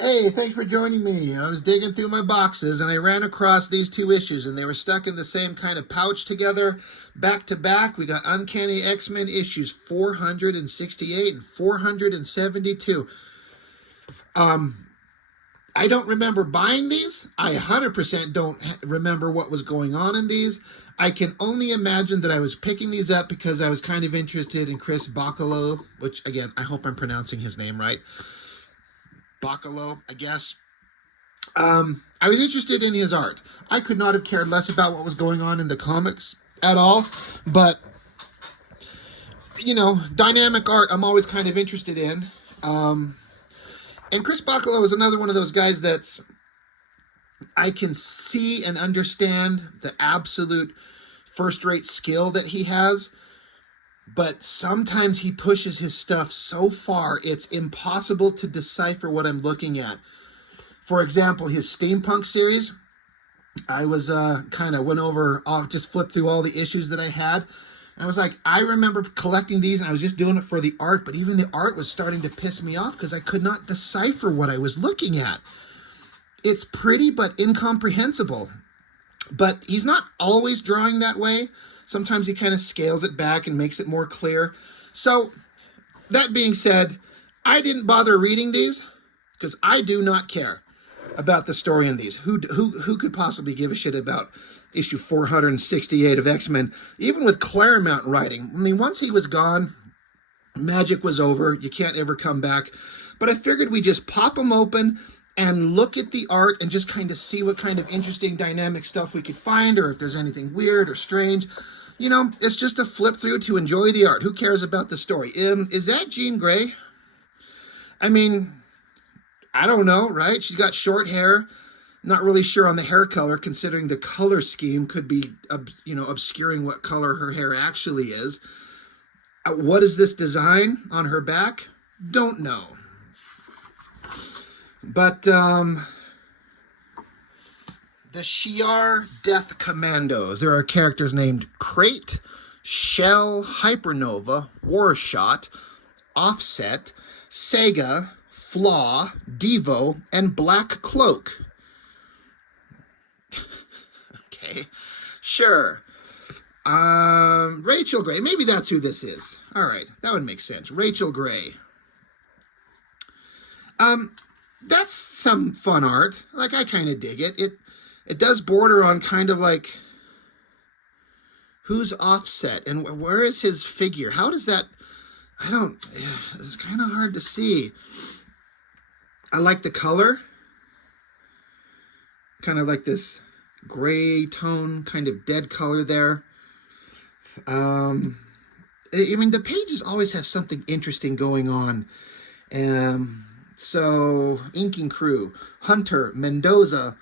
Hey, thanks for joining me. I was digging through my boxes and I ran across these two issues and they were stuck in the same kind of pouch together, back to back. We got Uncanny X-Men issues 468 and 472. Um, I don't remember buying these. I 100% don't remember what was going on in these. I can only imagine that I was picking these up because I was kind of interested in Chris Bachalo, which, again, I hope I'm pronouncing his name right. Bachalo, I guess. I was interested in his art. I could not have cared less about what was going on in the comics at all, but dynamic art I'm always kind of interested in. And Chris Bachalo is another one of those guys that's I can see and understand the absolute first-rate skill that he has, but sometimes he pushes his stuff so far it's impossible to decipher what I'm looking at. For example, his steampunk series, I was kind of went over, just flipped through all the issues that I had. And I was like, I remember collecting these and I was just doing it for the art, but even the art was starting to piss me off because I could not decipher what I was looking at. It's pretty, but incomprehensible. But he's not always drawing that way. Sometimes he kind of scales it back and makes it more clear. So, that being said, I didn't bother reading these because I do not care about the story in these. Who could possibly give a shit about issue 468 of X-Men, even with Claremont writing? I mean, once he was gone, magic was over. You can't ever come back. But I figured we just pop them open and look at the art and just kind of see what kind of interesting dynamic stuff we could find, or if there's anything weird or strange. It's just a flip through to enjoy the art. Who cares about the story? Is that Jean Grey? I mean, I don't know, right? She's got short hair. Not really sure on the hair color, considering the color scheme could be, obscuring what color her hair actually is. What is this design on her back? Don't know. But, the Shi'ar Death Commandos. There are characters named Crate, Shell, Hypernova, Warshot, Offset, Sega, Flaw, Devo, and Black Cloak. Okay, sure. Rachel Gray. Maybe that's who this is. All right, that would make sense. Rachel Gray. That's some fun art. Like, I kind of dig it. It does border on kind of like, who's Offset and where is his figure? How does that? It's kind of hard to see. I like the color. Kind of like this gray tone, kind of dead color there. I mean, the pages always have something interesting going on. So, inking crew, Hunter, Mendoza,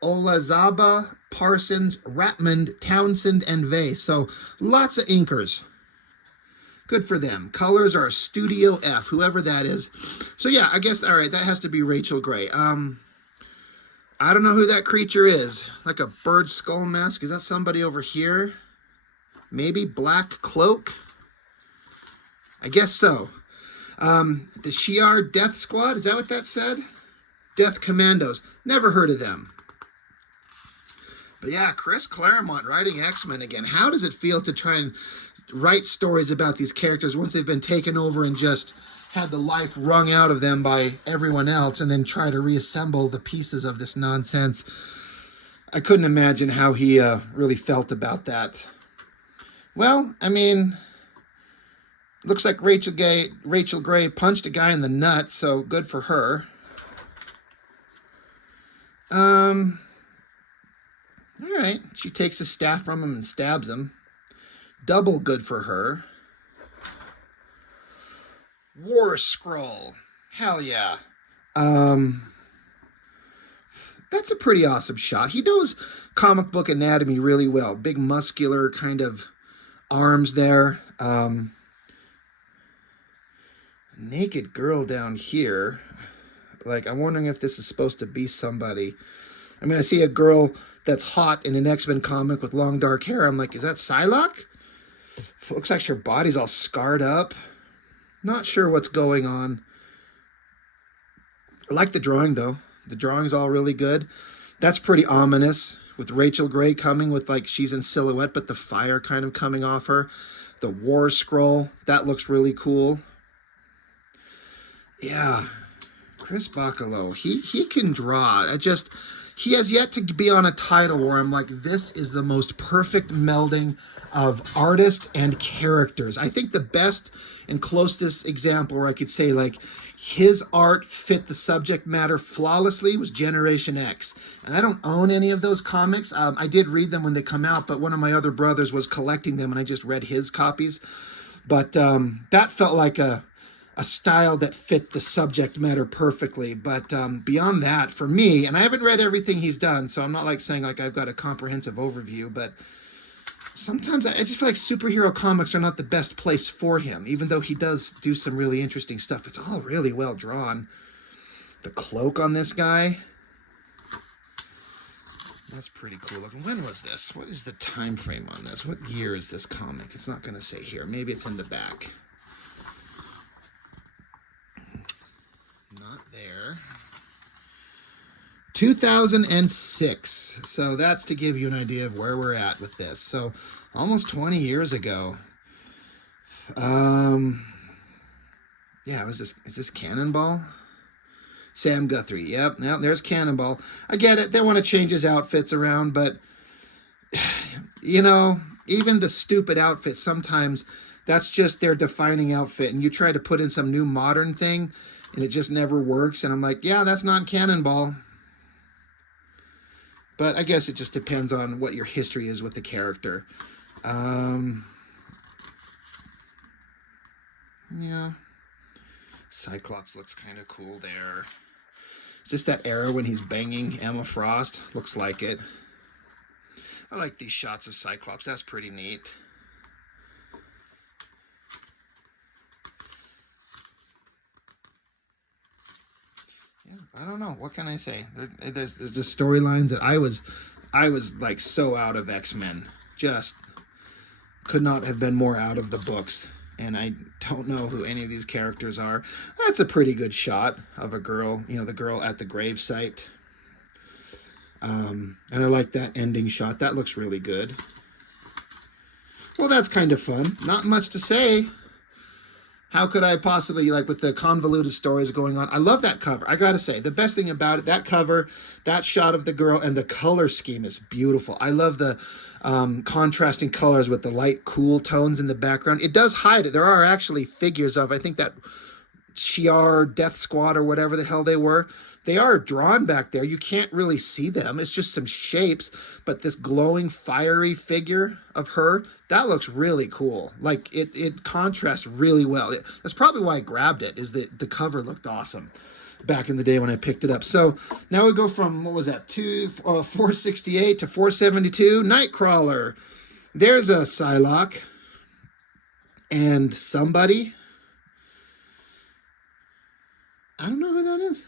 Olazaba, Parsons, Ratmond, Townsend, and Vey. So, lots of inkers. Good for them. Colors are Studio F, whoever that is. So, yeah, I guess, all right, that has to be Rachel Gray. I don't know who that creature is. Like a bird skull mask. Is that somebody over here? Maybe Black Cloak? I guess so. The Shi'ar Death Squad, is that what that said? Death Commandos. Never heard of them. But yeah, Chris Claremont writing X-Men again. How does it feel to try and write stories about these characters once they've been taken over and just had the life wrung out of them by everyone else, and then try to reassemble the pieces of this nonsense? I couldn't imagine how he really felt about that. Well, I mean, looks like Rachel Gray punched a guy in the nuts, so good for her. All right, she takes a staff from him and stabs him. Double good for her. War Scroll. Hell yeah. That's a pretty awesome shot. He knows comic book anatomy really well. Big muscular kind of arms there. Naked girl down here. Like, I'm wondering if this is supposed to be somebody. I mean, I see a girl that's hot in an X-Men comic with long dark hair. I'm like, is that Psylocke? Looks like her body's all scarred up. Not sure what's going on. I like the drawing, though. The drawing's all really good. That's pretty ominous, with Rachel Gray coming with, like, she's in silhouette, but the fire kind of coming off her. The War Scroll, that looks really cool. Yeah, Chris Bachalo, he can draw. He has yet to be on a title where I'm like, this is the most perfect melding of artist and characters. I think the best and closest example where I could say, like, his art fit the subject matter flawlessly was Generation X. And I don't own any of those comics. I did read them when they come out, but one of my other brothers was collecting them, and I just read his copies. But that felt like a style that fit the subject matter perfectly. But beyond that, for me, and I haven't read everything he's done, so I'm not like saying like I've got a comprehensive overview, but sometimes I just feel like superhero comics are not the best place for him, even though he does do some really interesting stuff. It's all really well drawn. The cloak on this guy, that's pretty cool looking. When was this? What is the time frame on this? What year is this comic? It's not going to say here. Maybe it's in the back. Not there. 2006. So that's to give you an idea of where we're at with this. So almost 20 years ago. Yeah, is this Cannonball? Sam Guthrie. Yep, there's Cannonball. I get it. They want to change his outfits around, but you know, even the stupid outfits, sometimes that's just their defining outfit, and you try to put in some new modern thing and it just never works. And I'm like, yeah, that's not Cannonball. But I guess it just depends on what your history is with the character. Yeah. Cyclops looks kind of cool there. Is this that era when he's banging Emma Frost? Looks like it. I like these shots of Cyclops. That's pretty neat. Yeah, I don't know. What can I say? There's just storylines that I was like so out of X-Men. Just could not have been more out of the books. And I don't know who any of these characters are. That's a pretty good shot of a girl, you know, the girl at the gravesite. And I like that ending shot. That looks really good. Well, that's kind of fun. Not much to say. How could I possibly, like, with the convoluted stories going on? I love that cover. I gotta say, the best thing about it, that cover, that shot of the girl, and the color scheme is beautiful. I love the contrasting colors with the light, cool tones in the background. It does hide it. There are actually figures of, I think that Shi'ar Death Squad or whatever the hell they were. They are drawn back there. You can't really see them. It's just some shapes. But this glowing, fiery figure of her, that looks really cool. Like, it contrasts really well. That's probably why I grabbed it, is that the cover looked awesome back in the day when I picked it up. So now we go from, what was that, 468 to 472. Nightcrawler. There's a Psylocke. And somebody. I don't know who that is.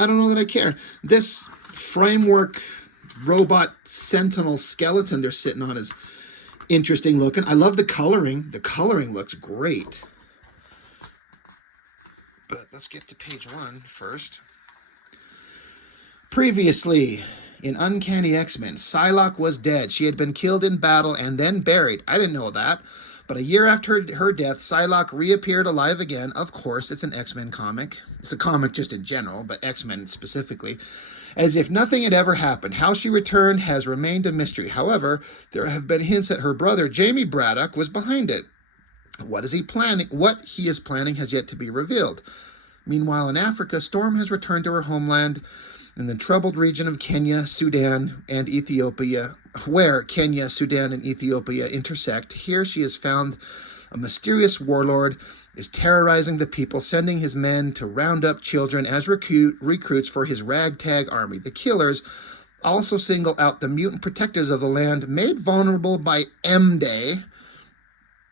I don't know that I care. This framework robot sentinel skeleton they're sitting on is interesting looking. I love the coloring. The coloring looks great. But let's get to page 1 first. Previously, in Uncanny X-Men, Psylocke was dead. She had been killed in battle and then buried. I didn't know that. But a year after her death, Psylocke reappeared alive again. Of course, it's an X-Men comic. It's a comic just in general, but X-Men specifically. As if nothing had ever happened. How she returned has remained a mystery. However, there have been hints that her brother, Jamie Braddock, was behind it. What he is planning has yet to be revealed. Meanwhile, in Africa, Storm has returned to her homeland in the troubled region of Kenya, Sudan, and Ethiopia, where Kenya, Sudan, and Ethiopia intersect. Here she has found a mysterious warlord is terrorizing the people, sending his men to round up children as recruits for his ragtag army. The killers also single out the mutant protectors of the land, made vulnerable by M-Day.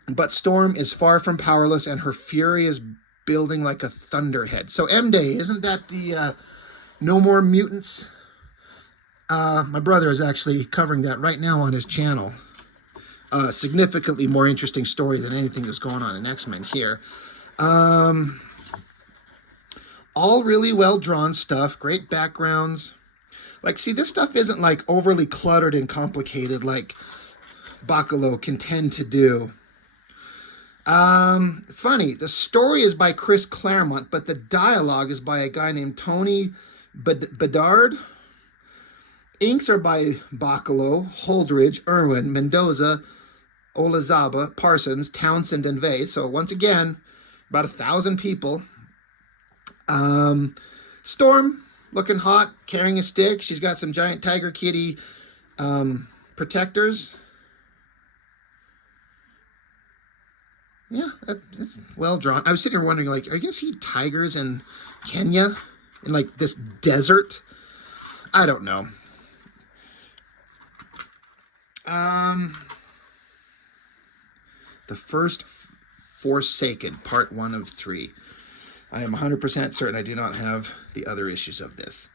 But Storm is far from powerless, and her fury is building like a thunderhead. So M-Day, isn't that the No More Mutants? My brother is actually covering that right now on his channel. Significantly more interesting story than anything that's going on in X-Men here. All really well drawn stuff, great backgrounds. Like, see, this stuff isn't like overly cluttered and complicated like Bachalo can tend to do. Funny, the story is by Chris Claremont, but the dialogue is by a guy named Tony Bedard. Inks are by Bachalo, Holdridge, Irwin, Mendoza, Olazaba, Parsons, Townsend, and Vey. So once again, about 1,000 people. Storm, looking hot, carrying a stick. She's got some giant tiger kitty protectors. Yeah, it's well drawn. I was sitting here wondering, like, are you going to see tigers in Kenya? In, like, this desert? I don't know. The First Forsaken, part 1 of 3. I am 100% certain I do not have the other issues of this.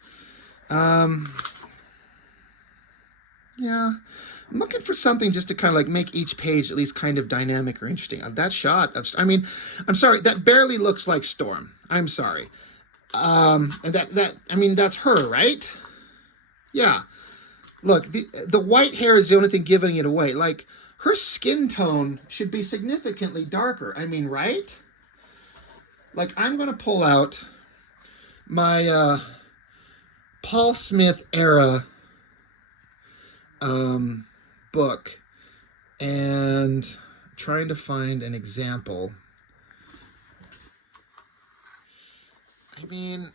Yeah, I'm looking for something just to kind of like make each page at least kind of dynamic or interesting. That shot of, I mean, I'm sorry, that barely looks like Storm. I'm sorry. And I mean, that's her, right? Yeah. Look, the white hair is the only thing giving it away. Like, her skin tone should be significantly darker. I mean, right? Like, I'm going to pull out my Paul Smith era book and trying to find an example. I mean,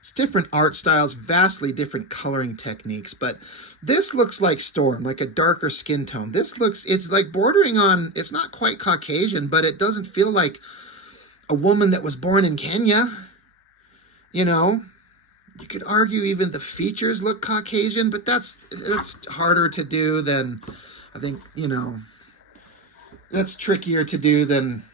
it's different art styles, vastly different coloring techniques, but this looks like Storm, like a darker skin tone. This looks, it's like bordering on, it's not quite Caucasian, but it doesn't feel like a woman that was born in Kenya. You know, you could argue even the features look Caucasian, but that's harder to do than, I think, you know, that's trickier to do than,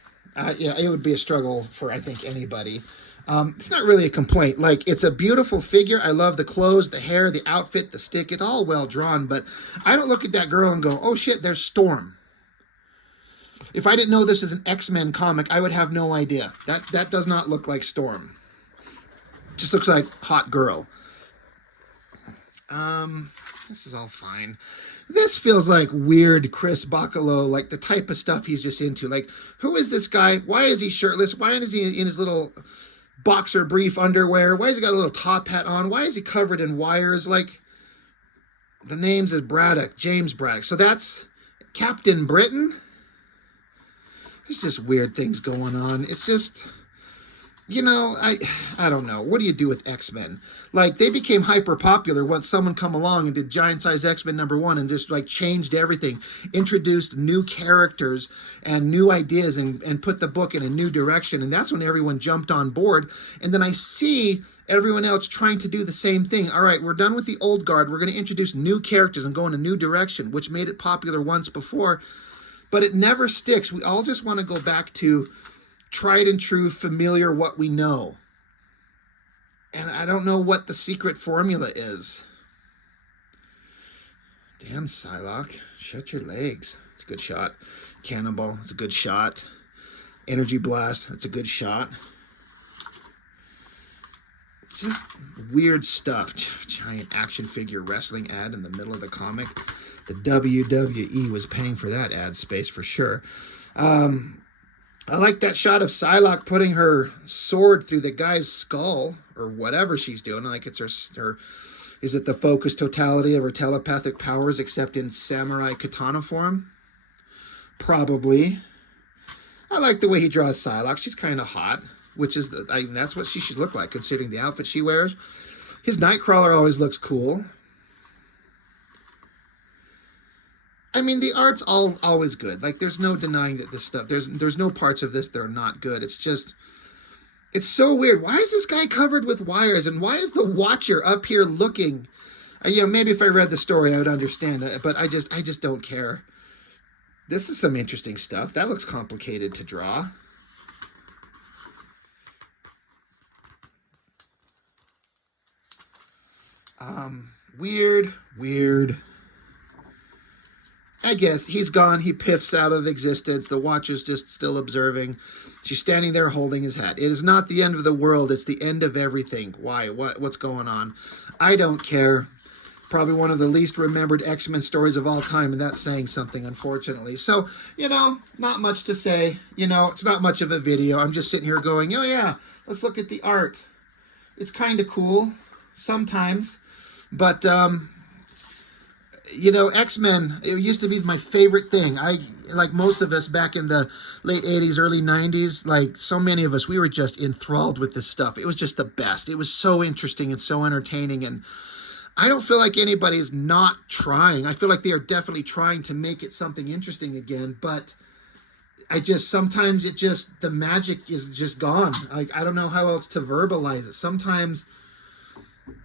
you know, it would be a struggle for, I think, anybody. It's not really a complaint. Like, it's a beautiful figure. I love the clothes, the hair, the outfit, the stick. It's all well drawn, but I don't look at that girl and go, oh shit, there's Storm. If I didn't know this is an X-Men comic, I would have no idea. That does not look like Storm. It just looks like hot girl. This is all fine. This feels like weird Chris Bachalo, like the type of stuff he's just into. Like, who is this guy? Why is he shirtless? Why is he in his little boxer brief underwear? Why has he got a little top hat on? Why is he covered in wires? Like, the names is Braddock, James Braddock. So that's Captain Britain? There's just weird things going on. It's just, you know, I don't know. What do you do with X-Men? Like, they became hyper popular once someone come along and did Giant Size X-Men #1 and just like changed everything, introduced new characters and new ideas and put the book in a new direction. And that's when everyone jumped on board. And then I see everyone else trying to do the same thing. All right, we're done with the old guard. We're going to introduce new characters and go in a new direction, which made it popular once before. But it never sticks. We all just want to go back to tried and true, familiar, what we know. And I don't know what the secret formula is. Damn, Psylocke. Shut your legs. It's a good shot. Cannonball. It's a good shot. Energy Blast. That's a good shot. Just weird stuff. Giant action figure wrestling ad in the middle of the comic. The WWE was paying for that ad space for sure. I like that shot of Psylocke putting her sword through the guy's skull or whatever she's doing. Like, it's her is it the focused totality of her telepathic powers except in samurai katana form? Probably. I like the way he draws Psylocke. She's kind of hot, which is, that's what she should look like considering the outfit she wears. His Nightcrawler always looks cool. I mean, the art's always good. Like, there's no denying that this stuff, there's no parts of this that are not good. It's just, it's so weird. Why is this guy covered with wires? And why is the Watcher up here looking? You know, maybe if I read the story, I would understand it, but I just don't care. This is some interesting stuff. That looks complicated to draw. Weird. I guess he's gone. He piffs out of existence. The Watcher's just still observing. She's standing there holding his hat. It is not the end of the world. It's the end of everything. Why? What's going on? I don't care. Probably one of the least remembered X-Men stories of all time, and that's saying something, unfortunately. So, not much to say. It's not much of a video. I'm just sitting here going, oh yeah, let's look at the art. It's kind of cool sometimes. But, X-Men, it used to be my favorite thing. Like most of us back in the late 80s, early 90s, like so many of us, we were just enthralled with this stuff. It was just the best. It was so interesting and so entertaining, and I don't feel like anybody is not trying. I feel like they are definitely trying to make it something interesting again, but sometimes the magic is just gone. I don't know how else to verbalize it. Sometimes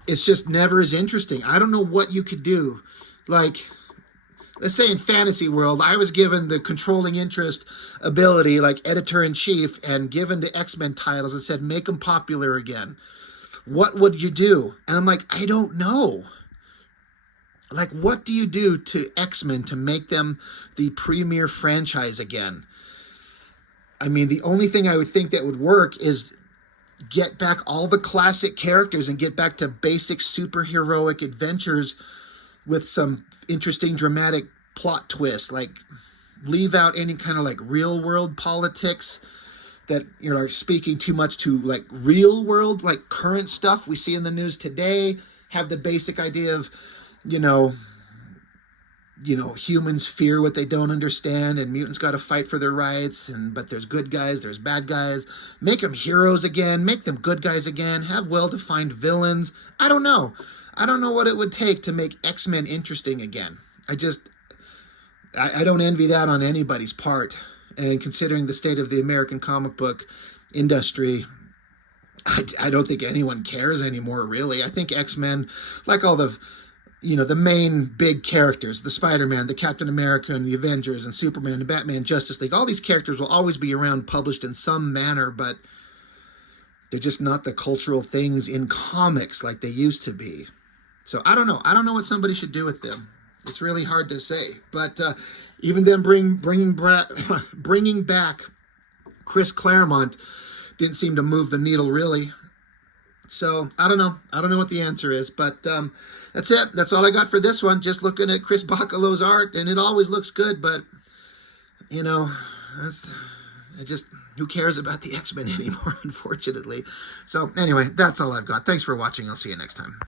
it's just never as interesting. I don't know what you could do. Like, let's say in fantasy world, I was given the controlling interest ability, like editor-in-chief, and given the X-Men titles and said, make them popular again. What would you do? And I'm like, I don't know. Like, what do you do to X-Men to make them the premier franchise again? I mean, the only thing I would think that would work is get back all the classic characters and get back to basic superheroic adventures with some interesting dramatic plot twists. Like, leave out any kind of like real world politics that are speaking too much to like real world, like current stuff we see in the news today. Have the basic idea of humans fear what they don't understand, and mutants got to fight for their rights, but there's good guys, there's bad guys. Make them heroes again, make them good guys again, have well-defined villains. I don't know what it would take to make X-Men interesting again. I don't envy that on anybody's part. And considering the state of the American comic book industry, I don't think anyone cares anymore, really. I think X-Men, like all the main big characters, the Spider-Man, the Captain America, and the Avengers, and Superman, and Batman, Justice League, all these characters will always be around, published in some manner, but they're just not the cultural things in comics like they used to be. So I don't know. I don't know what somebody should do with them. It's really hard to say. But even then, bringing back Chris Claremont didn't seem to move the needle, really. So I don't know. I don't know what the answer is. But that's it. That's all I got for this one. Just looking at Chris Bachalo's art, and it always looks good. But, who cares about the X-Men anymore, unfortunately. So anyway, that's all I've got. Thanks for watching. I'll see you next time.